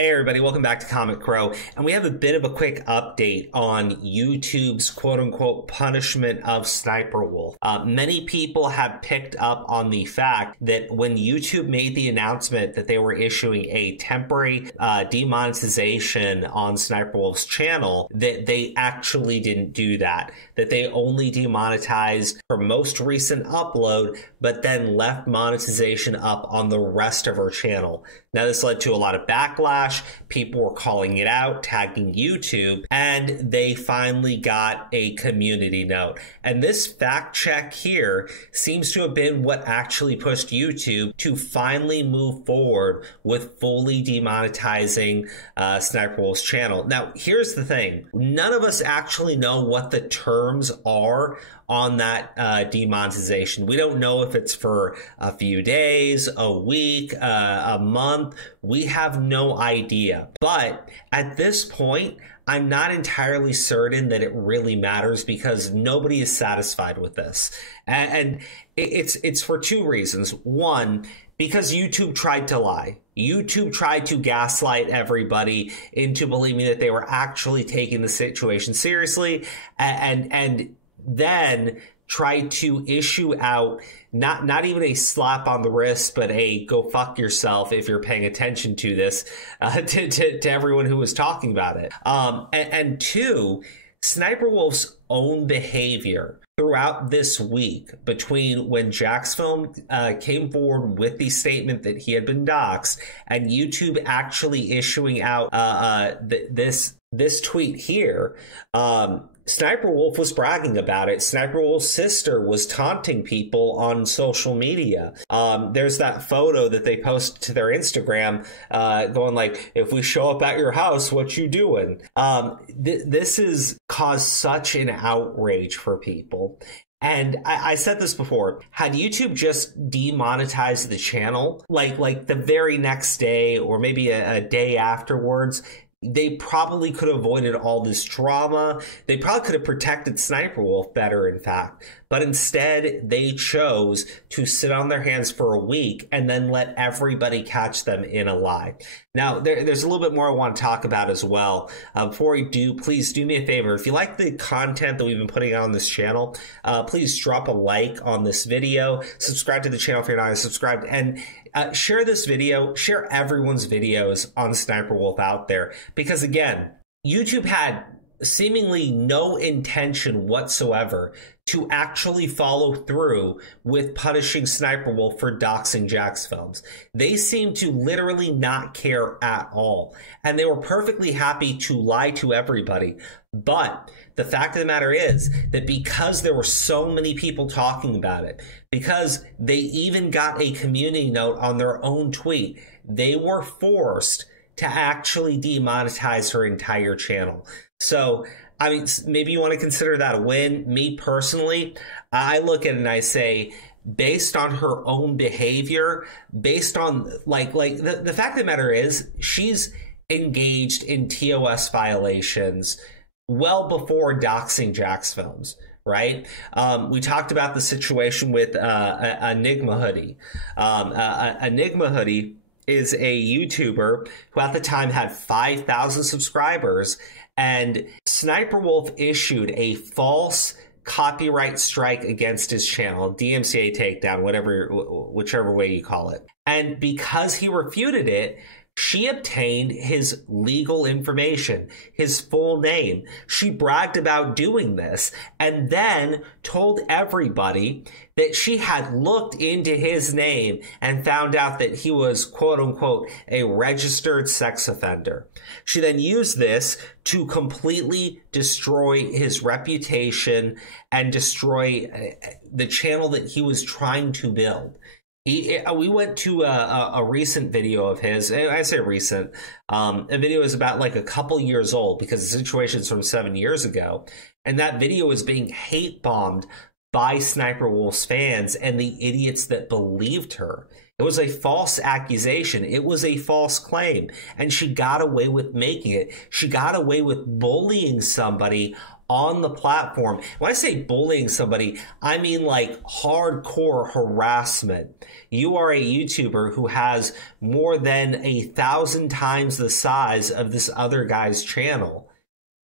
Hey everybody, welcome back to Comic Crow, and we have a bit of a quick update on YouTube's quote-unquote punishment of Sniperwolf. Many people have picked up on the fact that when YouTube made the announcement that they were issuing a temporary demonetization on Sniperwolf's channel, that they actually didn't do that. That they only demonetized her most recent upload, but then left monetization up on the rest of her channel. Now, this led to a lot of backlash. People were calling it out, tagging YouTube, and they finally got a community note. And this fact check here seems to have been what actually pushed YouTube to finally move forward with fully demonetizing Sniperwolf's channel. Now, here's the thing. None of us actually know what the terms are on that demonetization. We don't know if it's for a few days, a week, a month. We have no idea. But at this point, I'm not entirely certain that it really matters because nobody is satisfied with this. And it's for two reasons. One, because YouTube tried to lie. YouTube tried to gaslight everybody into believing that they were actually taking the situation seriously, and then try to issue out not even a slap on the wrist, but a go fuck yourself if you're paying attention to this to everyone who was talking about it. And two, Sniperwolf's own behavior throughout this week between when Jacksfilm came forward with the statement that he had been doxxed and YouTube actually issuing out this tweet here. Sniperwolf was bragging about it. Sniperwolf's sister was taunting people on social media. There's that photo that they posted to their Instagram going like, if we show up at your house, what you doing? This has caused such an outrage for people. And I said this before, had YouTube just demonetized the channel, like the very next day or maybe a day afterwards, they probably could have avoided all this drama. They probably could have protected Sniperwolf better, in fact. But instead, they chose to sit on their hands for a week and then let everybody catch them in a lie. Now, there's a little bit more I want to talk about as well. Before we do, please do me a favor. If you like the content that we've been putting out on this channel, please drop a like on this video. Subscribe to the channel if you're not subscribed. And share this video. Share everyone's videos on Sniperwolf out there. Because, again, YouTube had seemingly no intention whatsoever to actually follow through with punishing Sniperwolf for doxing Jacksfilms. They seem to literally not care at all. And they were perfectly happy to lie to everybody. But the fact of the matter is that because there were so many people talking about it, because they even got a community note on their own tweet, they were forced to actually demonetize her entire channel. So, I mean, maybe you want to consider that a win. Me personally, I look at it and I say, based on her own behavior, based on the fact of the matter is she's engaged in TOS violations well before doxing Jacksfilms, right? We talked about the situation with Enigma Hoodie. Enigma Hoodie is a YouTuber who at the time had 5,000 subscribers, and Sniperwolf issued a false copyright strike against his channel, DMCA takedown, whichever way you call it. And because he refuted it, she obtained his legal information, his full name. She bragged about doing this and then told everybody that she had looked into his name and found out that he was, quote unquote, a registered sex offender. She then used this to completely destroy his reputation and destroy the channel that he was trying to build. We went to a recent video of his. I say recent. A video is about like a couple years old because the situation's from 7 years ago. And that video is being hate bombed by Sniperwolf's fans and the idiots that believed her. It was a false accusation. It was a false claim. And she got away with making it. She got away with bullying somebody on the platform. When I say bullying somebody, I mean like hardcore harassment. You are a YouTuber who has more than 1,000 times the size of this other guy's channel,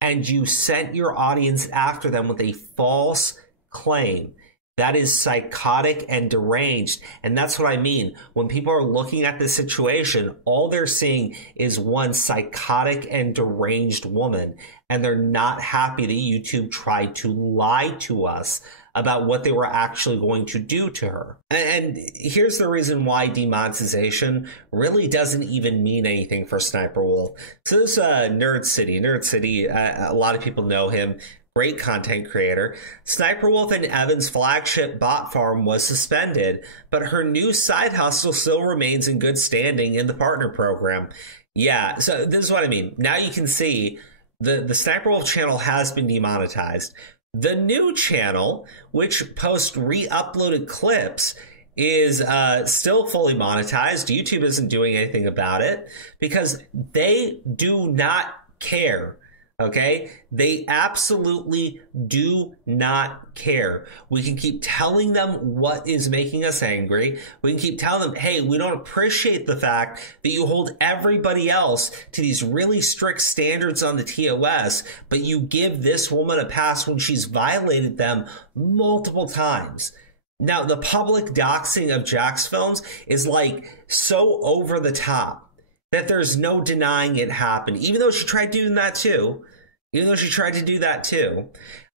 and you sent your audience after them with a false claim. That is psychotic and deranged. And that's what I mean. When people are looking at this situation, all they're seeing is one psychotic and deranged woman. And they're not happy that YouTube tried to lie to us about what they were actually going to do to her. And here's the reason why demonetization really doesn't even mean anything for SSniperwolf. So this Nerd City, a lot of people know him. Great content creator. SSniperwolf and Evan's flagship bot farm was suspended, but her new side hustle still remains in good standing in the partner program. Yeah, so this is what I mean. Now you can see the SSniperwolf channel has been demonetized. The new channel, which posts re-uploaded clips, is still fully monetized. YouTube isn't doing anything about it because they do not care. Okay? They absolutely do not care. We can keep telling them what is making us angry. We can keep telling them, hey, we don't appreciate the fact that you hold everybody else to these really strict standards on the TOS, but you give this woman a pass when she's violated them multiple times. Now, the public doxing of Jack's films is like so over the top that there's no denying it happened, even though she tried doing that too.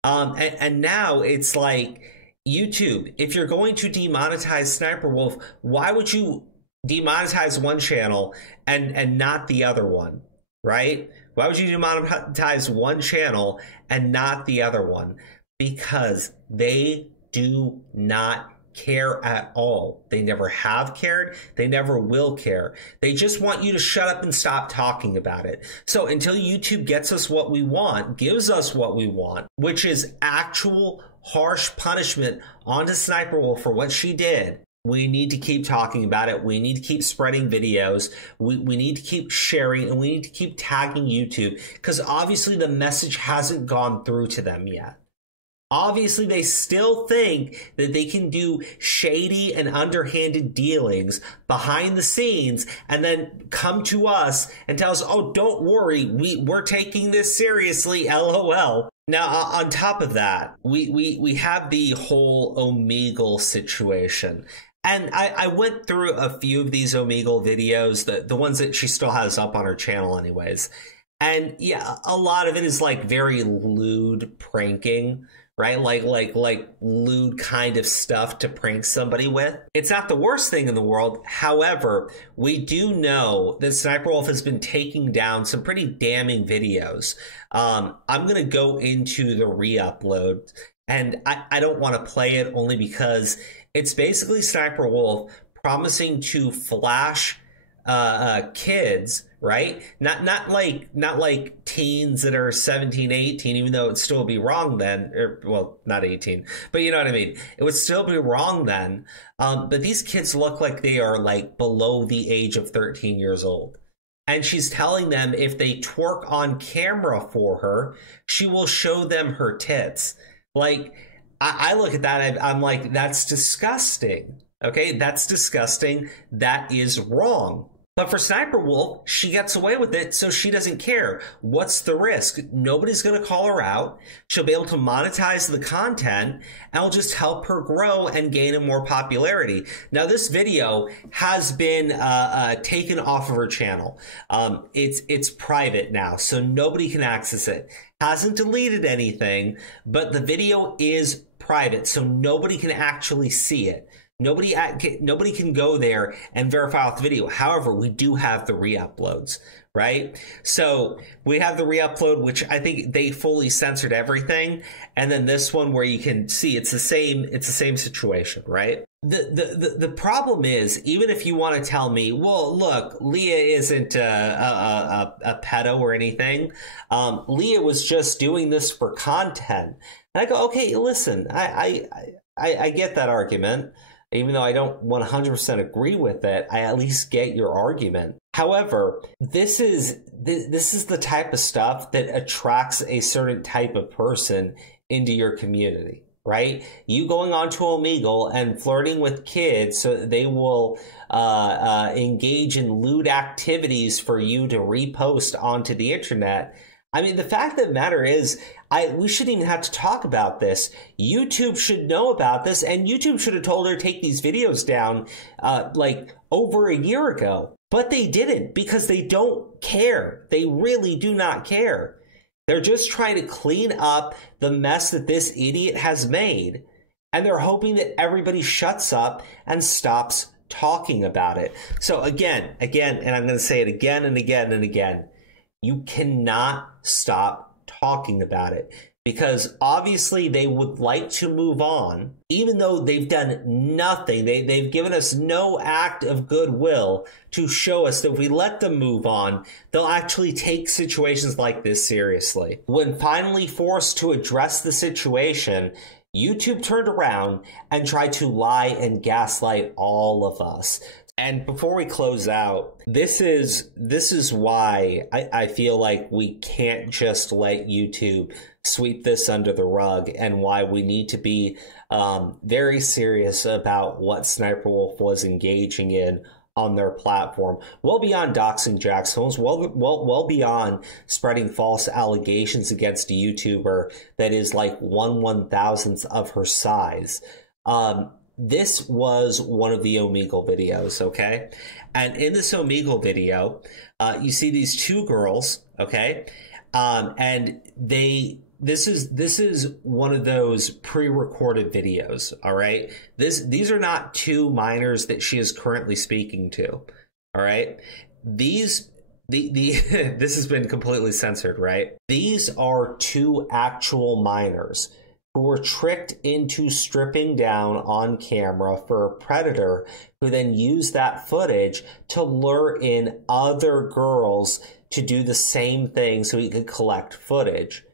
And now it's like, YouTube, if you're going to demonetize SSniperwolf, why would you demonetize one channel and not the other one, right? Why would you demonetize one channel and not the other one? Because they do not care at all. They never have cared. They never will care. They just want you to shut up and stop talking about it. So until YouTube gets us what we want, gives us what we want, which is actual harsh punishment onto SSniperwolf for what she did, we need to keep talking about it. We need to keep spreading videos. We need to keep sharing, and we need to keep tagging YouTube, because obviously the message hasn't gone through to them yet. Obviously, they still think that they can do shady and underhanded dealings behind the scenes and then come to us and tell us, oh, don't worry, we're taking this seriously, LOL. Now, on top of that, we have the whole Omegle situation. And I went through a few of these Omegle videos, the ones that she still has up on her channel anyways. And yeah, a lot of it is like very lewd pranking, right? Like lewd kind of stuff to prank somebody with. It's not the worst thing in the world. However, we do know that SSniperwolf has been taking down some pretty damning videos. I'm going to go into the re-upload, and I don't want to play it only because it's basically SSniperwolf promising to flash kids, right? Not like teens that are 17, 18, even though it'd still be wrong then, or well, not 18, but you know what I mean? It would still be wrong then. But these kids look like they are like below the age of 13 years old. And she's telling them if they twerk on camera for her, she will show them her tits. Like, I look at that, I'm like, that's disgusting. Okay, that's disgusting. That is wrong. But for SSniperwolf, she gets away with it, so she doesn't care. What's the risk? Nobody's going to call her out. She'll be able to monetize the content, and it'll just help her grow and gain in more popularity. Now, this video has been taken off of her channel. It's private now, so nobody can access it. Hasn't deleted anything, but the video is private, so nobody can actually see it. Nobody can go there and verify off the video. However, we do have the re-uploads, right? So we have the re-upload, which I think they fully censored everything, and then this one where you can see it's the same situation, right? The problem is, even if you want to tell me, well, look, Leah isn't a pedo or anything. Leah was just doing this for content. And I go, okay, listen, I get that argument. Even though I don't 100% agree with it, I at least get your argument. However, this is the type of stuff that attracts a certain type of person into your community, right? You going on to Omegle and flirting with kids so that they will engage in lewd activities for you to repost onto the internet. I mean, the fact of the matter is, we shouldn't even have to talk about this. YouTube should know about this, and YouTube should have told her to take these videos down like over a year ago. But they didn't, because they don't care. They really do not care. They're just trying to clean up the mess that this idiot has made. And they're hoping that everybody shuts up and stops talking about it. So again, and I'm going to say it again and again and again, you cannot stop talking about it, because obviously they would like to move on, even though they've done nothing. They've given us no act of goodwill to show us that if we let them move on, they'll actually take situations like this seriously. When finally forced to address the situation, YouTube turned around and tried to lie and gaslight all of us. And before we close out, this is why I feel like we can't just let YouTube sweep this under the rug, and why we need to be very serious about what SSniperwolf was engaging in on their platform. Well beyond doxing Jack's Holmes, well beyond spreading false allegations against a YouTuber that is like 1/1000th of her size. This was one of the Omegle videos, okay? And in this Omegle video, you see these two girls, okay? And this is one of those pre-recorded videos, all right? These are not two minors that she is currently speaking to, all right? This has been completely censored, right? These are two actual minors who were tricked into stripping down on camera for a predator, who then used that footage to lure in other girls to do the same thing so he could collect footage.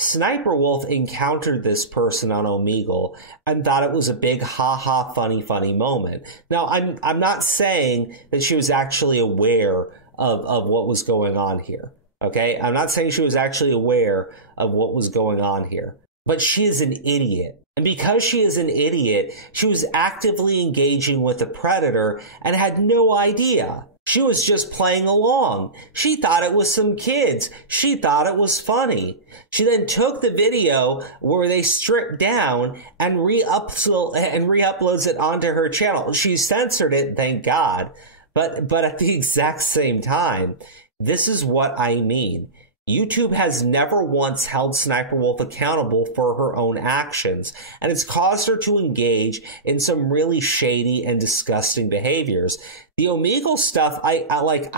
SSniperwolf encountered this person on Omegle and thought it was a big ha-ha funny moment. Now, I'm not saying that she was actually aware of what was going on here, okay? I'm not saying she was actually aware of what was going on here. But she is an idiot. And because she is an idiot, she was actively engaging with a predator and had no idea. She was just playing along. She thought it was some kids. She thought it was funny. She then took the video where they stripped down and re-uploads it onto her channel. She censored it, thank God. But at the exact same time, this is what I mean. YouTube has never once held SSniperwolf accountable for her own actions, and it's caused her to engage in some really shady and disgusting behaviors. The Omegle stuff, I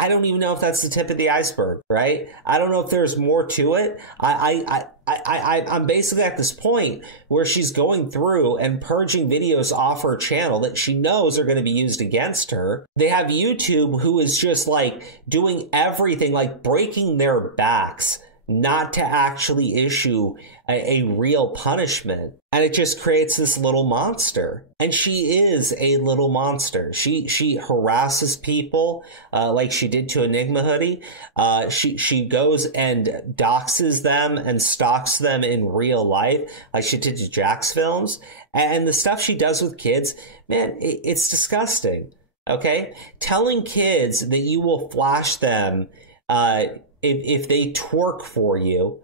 don't even know if that's the tip of the iceberg, right? I don't know if there's more to it. I'm basically at this point where she's going through and purging videos off her channel that she knows are going to be used against her. They have YouTube, who is just like doing everything, like breaking their backs not to actually issue a real punishment. And it just creates this little monster. And she is a little monster. She harasses people like she did to Enigma Hoodie. She goes and doxes them and stalks them in real life like she did to Jack's Films. And the stuff she does with kids, man, it's disgusting. Okay? Telling kids that you will flash them if they twerk for you,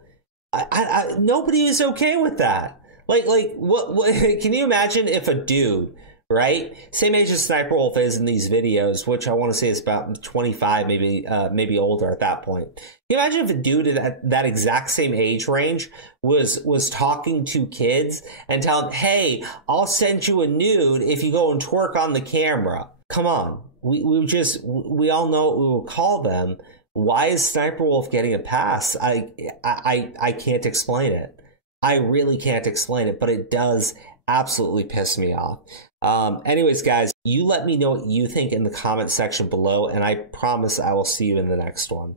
nobody is okay with that. Like what can you imagine if a dude, right, same age as SSniperwolf is in these videos, which I want to say is about 25, maybe older at that point. Can you imagine if a dude at that exact same age range was talking to kids and telling them, hey, I'll send you a nude if you go and twerk on the camera? Come on. We all know what we will call them. Why is SSniperwolf getting a pass? I can't explain it. I really can't explain it, but it does absolutely piss me off. Anyways, guys, you let me know what you think in the comment section below, and I promise I will see you in the next one.